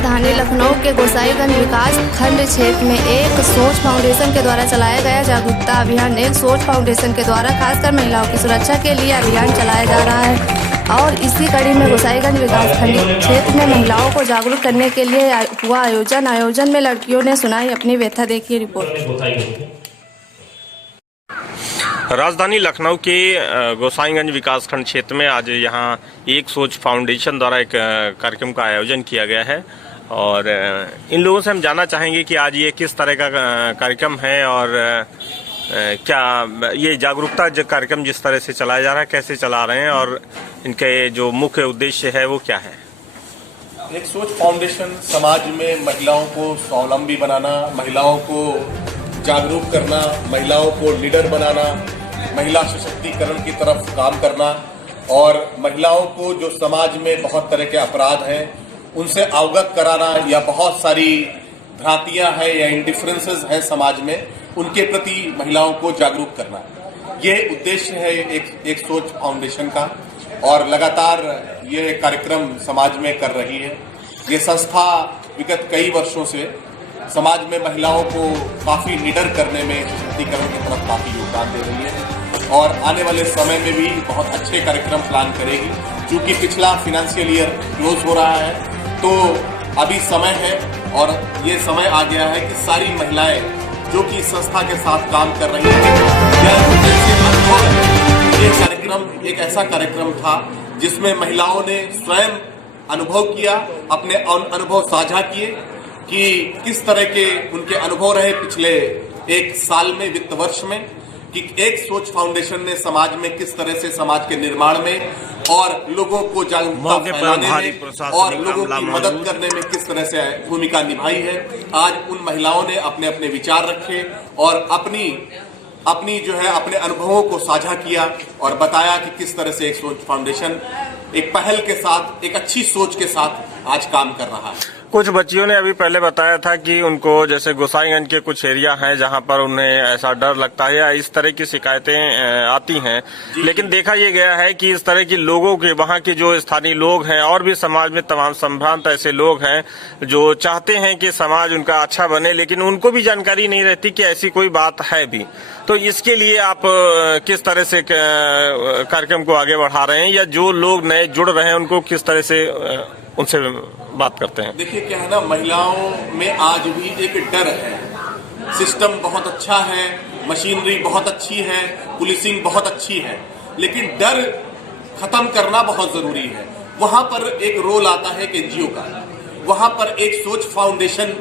राजधानी लखनऊ के गोसाईगंज विकास खंड क्षेत्र में एक सोच फाउंडेशन के द्वारा चलाया गया जागरूकता अभियान। एक सोच फाउंडेशन के द्वारा खासकर महिलाओं की सुरक्षा के लिए अभियान चलाया जा रहा है और इसी कड़ी में गोसाईगंज विकास खंड क्षेत्र में महिलाओं को जागरूक करने के लिए हुआ आयोजन में लड़कियों ने सुनाई अपनी व्यथा। देखिए रिपोर्ट। राजधानी लखनऊ के गोसाईगंज विकासखंड क्षेत्र में आज यहाँ एक सोच फाउंडेशन द्वारा एक कार्यक्रम का आयोजन किया गया है और इन लोगों से हम जानना चाहेंगे कि आज ये किस तरह का कार्यक्रम है और क्या ये जागरूकता कार्यक्रम जिस तरह से चलाया जा रहा है कैसे चला रहे हैं और इनके जो मुख्य उद्देश्य है वो क्या है। एक सोच फाउंडेशन समाज में महिलाओं को स्वावलंबी बनाना, महिलाओं को जागरूक करना, महिलाओं को लीडर बनाना, महिला सशक्तिकरण की तरफ काम करना और महिलाओं को जो समाज में बहुत तरह के अपराध हैं उनसे अवगत कराना या बहुत सारी भ्रांतियां हैं या इंडिफरेंसेस हैं समाज में, उनके प्रति महिलाओं को जागरूक करना, ये उद्देश्य है एक सोच फाउंडेशन का और लगातार ये कार्यक्रम समाज में कर रही है। ये संस्था विगत कई वर्षों से समाज में महिलाओं को काफी निडर करने में, सशक्तिकरण की तरफ काफी योगदान दे रही है और आने वाले समय में भी बहुत अच्छे कार्यक्रम प्लान करेगी। क्योंकि पिछला फाइनेंशियल ईयर क्लोज हो रहा है तो अभी समय है और ये समय आ गया है कि सारी महिलाएं जो कि संस्था के साथ काम कर रही हैं, ये कार्यक्रम एक ऐसा कार्यक्रम था जिसमें महिलाओं ने स्वयं अनुभव किया, अपने अनुभव साझा किए कि किस तरह के उनके अनुभव रहे पिछले एक साल में, वित्त वर्ष में, कि एक सोच फाउंडेशन ने समाज में किस तरह से समाज के निर्माण में और लोगों को जागरूकता फैलाने में और लोगों की मदद करने में किस तरह से भूमिका निभाई है। आज उन महिलाओं ने अपने अपने विचार रखे और अपनी जो है अपने अनुभवों को साझा किया और बताया कि किस तरह से एक सोच फाउंडेशन एक पहल के साथ, एक अच्छी सोच के साथ आज काम कर रहा है। कुछ बच्चियों ने अभी पहले बताया था कि उनको जैसे गोसाईगंज के कुछ एरिया हैं जहां पर उन्हें ऐसा डर लगता है या इस तरह की शिकायतें आती हैं, लेकिन देखा ये गया है कि इस तरह की लोगों के वहां के जो स्थानीय लोग हैं और भी समाज में तमाम संभ्रांत ऐसे लोग हैं जो चाहते हैं कि समाज उनका अच्छा बने, लेकिन उनको भी जानकारी नहीं रहती कि ऐसी कोई बात है भी। तो इसके लिए आप किस तरह से कार्यक्रम को आगे बढ़ा रहे हैं या जो लोग नए जुड़ रहे हैं उनको किस तरह से उनसे बात करते हैं? देखिए क्या है ना, महिलाओं में आज भी एक डर है। सिस्टम बहुत अच्छा है, मशीनरी बहुत अच्छी है, पुलिसिंग बहुत अच्छी है, लेकिन डर खत्म करना बहुत जरूरी है। वहां पर एक रोल आता है एनजीओ का, वहां पर एक सोच फाउंडेशन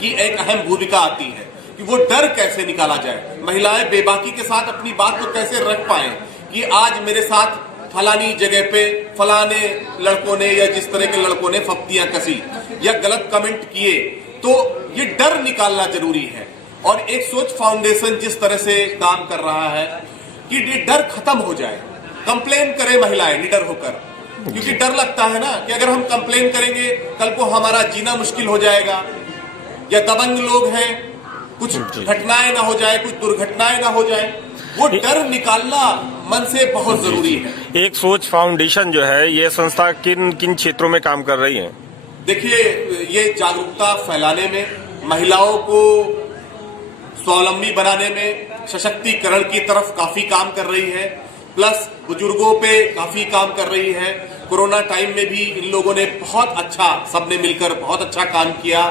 की एक अहम भूमिका आती है कि वो डर कैसे निकाला जाए, महिलाएं बेबाकी के साथ अपनी बात को कैसे रख पाए कि आज मेरे साथ फलानी जगह पे फलाने लड़कों ने या जिस तरह के लड़कों ने फप्तियां कसी या गलत कमेंट किए, तो ये डर निकालना जरूरी है। और एक सोच फाउंडेशन जिस तरह से काम कर रहा है कि ये डर खत्म हो जाए, कंप्लेन करें महिलाएं निडर होकर, क्योंकि डर लगता है ना कि अगर हम कंप्लेन करेंगे कल को हमारा जीना मुश्किल हो जाएगा या दबंग लोग हैं, कुछ घटनाएं ना हो जाए, कुछ दुर्घटनाएं ना हो जाए, वो डर निकालना मन से बहुत जरूरी है। एक सोच फाउंडेशन जो है ये संस्था किन किन क्षेत्रों में काम कर रही है? देखिए, ये जागरूकता फैलाने में, महिलाओं को स्वावलंबी बनाने में, सशक्तिकरण की तरफ काफी काम कर रही है, प्लस बुजुर्गों पे काफी काम कर रही है। कोरोना टाइम में भी इन लोगों ने बहुत अच्छा, सबने मिलकर बहुत अच्छा काम किया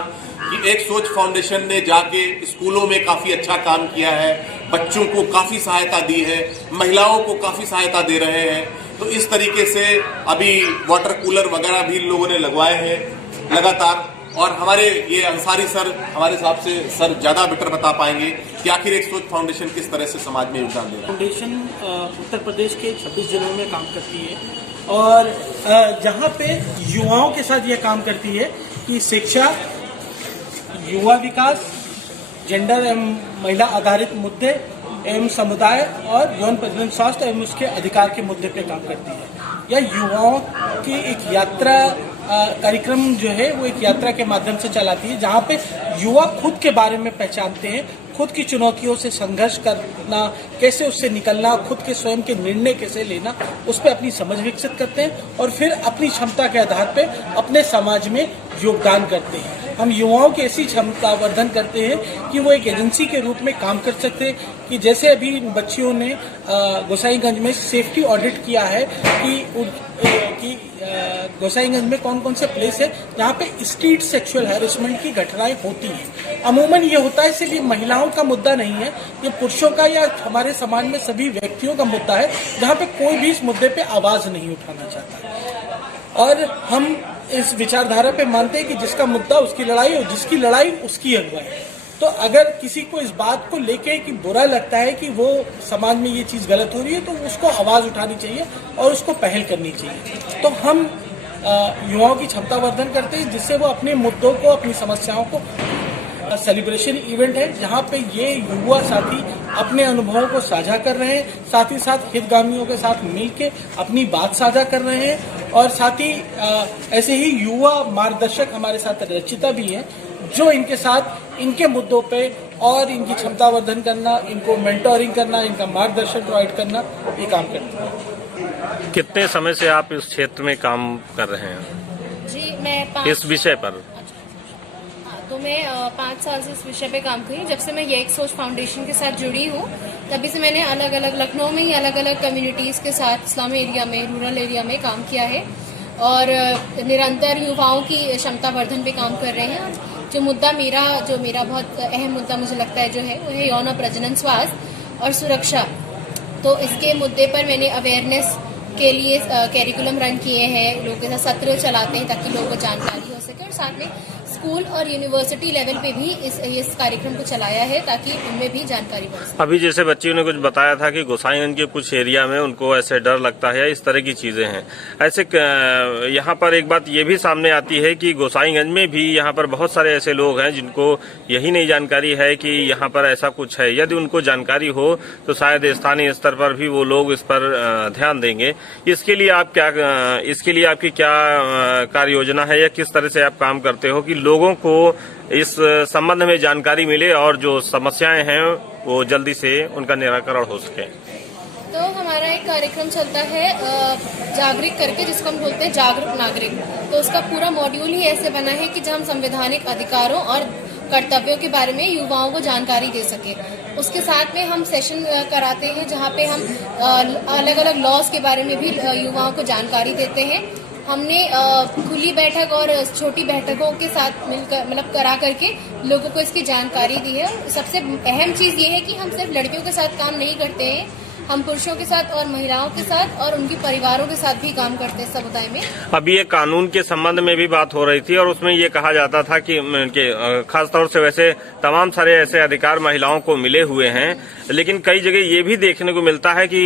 कि एक सोच फाउंडेशन ने जाके स्कूलों में काफी अच्छा काम किया है, बच्चों को काफी सहायता दी है, महिलाओं को काफी सहायता दे रहे हैं। तो इस तरीके से अभी वाटर कूलर वगैरह भी लोगों ने लगवाए हैं लगातार। और हमारे ये अंसारी सर हमारे हिसाब से सर ज्यादा बेटर बता पाएंगे कि आखिर एक सोच फाउंडेशन किस तरह से समाज में योगदान दे रहा है। फाउंडेशन उत्तर प्रदेश के 26 जिलों में काम करती है और जहाँ पे युवाओं के साथ यह काम करती है कि शिक्षा, युवा विकास, जेंडर एवं महिला आधारित मुद्दे एवं समुदाय और यौन प्रजनन स्वास्थ्य एवं उसके अधिकार के मुद्दे पे काम करती है। यह युवाओं की एक यात्रा कार्यक्रम जो है वो एक यात्रा के माध्यम से चलाती है, जहाँ पे युवा खुद के बारे में पहचानते हैं, खुद की चुनौतियों से संघर्ष करना, कैसे उससे निकलना, खुद के स्वयं के निर्णय कैसे लेना, उस पर अपनी समझ विकसित करते हैं और फिर अपनी क्षमता के आधार पर अपने समाज में योगदान करते हैं। हम युवाओं की ऐसी क्षमता वर्धन करते हैं कि वो एक एजेंसी के रूप में काम कर सकते हैं कि जैसे अभी बच्चियों ने गोसाईगंज में सेफ्टी ऑडिट किया है कि गोसाईगंज में कौन कौन से प्लेस है जहाँ पे स्ट्रीट सेक्सुअल हैरेसमेंट की घटनाएं होती हैं। अमूमन ये होता है सिर्फ महिलाओं का मुद्दा नहीं है, ये पुरुषों का या हमारे समाज में सभी व्यक्तियों का मुद्दा है जहाँ पे कोई भी इस मुद्दे पे आवाज नहीं उठाना चाहता। और हम इस विचारधारा पे मानते हैं कि जिसका मुद्दा उसकी लड़ाई और जिसकी लड़ाई उसकी अगुवाई। तो अगर किसी को इस बात को लेके कि बुरा लगता है कि वो समाज में ये चीज़ गलत हो रही है तो उसको आवाज़ उठानी चाहिए और उसको पहल करनी चाहिए। तो हम युवाओं की क्षमता वर्धन करते हैं जिससे वो अपने मुद्दों को, अपनी समस्याओं को, सेलिब्रेशन इवेंट है जहाँ पे ये युवा साथी अपने अनुभवों को साझा कर रहे हैं, साथ ही साथ हितगामियों के साथ मिलके अपनी बात साझा कर रहे हैं। और साथ ही ऐसे ही युवा मार्गदर्शक हमारे साथ रचिता भी हैं जो इनके साथ इनके मुद्दों पे और इनकी क्षमता वर्धन करना, इनको मेंटोरिंग करना, इनका मार्गदर्शन प्रोवाइड करना, ये काम करते हैं। कितने समय से आप इस क्षेत्र में काम कर रहे हैं? जी मैं इस विषय पर? तो मैं 5 साल से इस विषय पे काम कर रही हूँ। जब से मैं ये एक सोच फाउंडेशन के साथ जुड़ी हूँ तभी से मैंने अलग अलग लखनऊ में ही अलग अलग कम्युनिटीज़ के साथ इस्लामी एरिया में, रूरल एरिया में काम किया है और निरंतर युवाओं की क्षमता वर्धन पे काम कर रहे हैं। जो मुद्दा मेरा बहुत अहम मुद्दा मुझे लगता है जो है वो है यौन प्रजनन स्वास्थ्य और सुरक्षा। तो इसके मुद्दे पर मैंने अवेयरनेस के लिए कैरिकुलम रन किए हैं, लोगों के साथ सत्र चलाते हैं ताकि लोगों को जानकारी हो सके और साथ में स्कूल और यूनिवर्सिटी लेवल पे भी इस कार्यक्रम को चलाया है ताकि उनमें भी जानकारी बढ़ सके। अभी जैसे बच्चियों ने कुछ बताया था कि गोसाईगंज के कुछ एरिया में उनको ऐसे डर लगता है, इस तरह की चीजें हैं। ऐसे यहाँ पर एक बात ये भी सामने आती है कि गोसाईगंज में भी यहाँ पर बहुत सारे ऐसे लोग हैं जिनको यही नहीं जानकारी है कि यहाँ पर ऐसा कुछ है। यदि उनको जानकारी हो तो शायद स्थानीय स्तर पर भी वो लोग इस पर ध्यान देंगे। इसके लिए आपकी क्या कार्य योजना है या किस तरह से आप काम करते हो कि लोगों को इस संबंध में जानकारी मिले और जो समस्याएं हैं वो जल्दी से उनका निराकरण हो सके? तो हमारा एक कार्यक्रम चलता है जागरूक करके, जिसको हम बोलते हैं जागरूक नागरिक। तो उसका पूरा मॉड्यूल ही ऐसे बना है कि जहाँ हम संवैधानिक अधिकारों और कर्तव्यों के बारे में युवाओं को जानकारी दे सके। उसके साथ में हम सेशन कराते हैं जहाँ पे हम अलग अलग लॉज के बारे में भी युवाओं को जानकारी देते हैं। हमने खुली बैठक और छोटी बैठकों के साथ मिलकर करा करके लोगों को इसकी जानकारी दी है। सबसे अहम चीज़ ये है कि हम सिर्फ लड़कियों के साथ काम नहीं करते हैं, हम पुरुषों के साथ और महिलाओं के साथ और उनके परिवारों के साथ भी काम करते हैं समुदाय में। अभी ये कानून के संबंध में भी बात हो रही थी और उसमें ये कहा जाता था कि खासतौर से वैसे तमाम सारे ऐसे अधिकार महिलाओं को मिले हुए हैं, लेकिन कई जगह ये भी देखने को मिलता है कि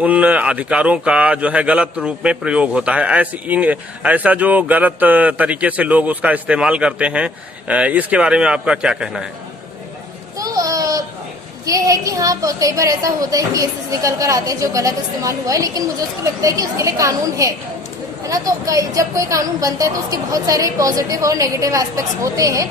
उन अधिकारों का जो है गलत रूप में प्रयोग होता है। ऐसा जो गलत तरीके से लोग उसका इस्तेमाल करते हैं, इसके बारे में आपका क्या कहना है? ये है कि हाँ, कई बार ऐसा होता है कि केसेस निकल कर आते हैं जो गलत इस्तेमाल हुआ है, लेकिन मुझे उसको लगता है कि उसके लिए कानून है ना। तो जब कोई कानून बनता है तो उसके बहुत सारे पॉजिटिव और नेगेटिव एस्पेक्ट्स होते हैं,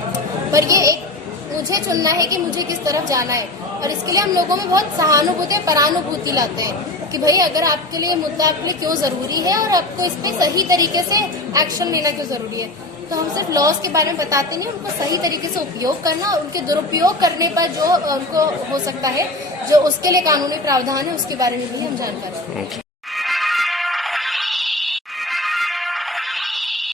पर ये एक मुझे चुनना है कि मुझे किस तरफ जाना है। और इसके लिए हम लोगों में बहुत सहानुभूति और परानुभूति लाते हैं कि भाई अगर आपके लिए मुद्दा आपके लिए क्यों ज़रूरी है और आपको इस पर सही तरीके से एक्शन लेना क्यों ज़रूरी है। तो हम सिर्फ लॉज के बारे में बताते नहीं, उनको सही तरीके से उपयोग करना और उनके दुरुपयोग करने पर जो उनको हो सकता है, जो उसके लिए कानूनी प्रावधान है, उसके बारे में भी हम जानकारी देते हैं।